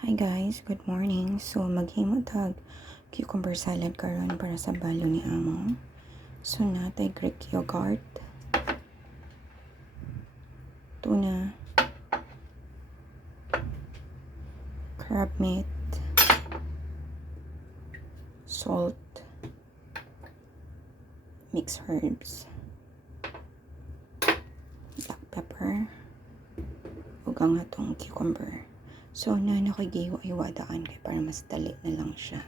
Hi guys, good morning. So maghimo tag cucumber salad karon para sa balo ni amo. So natay Greek yogurt, tuna, crab meat, salt, mixed herbs, black pepper, ug ang atong cucumber. So na nakigiwa-iwadaan kay para mas dali na lang siya.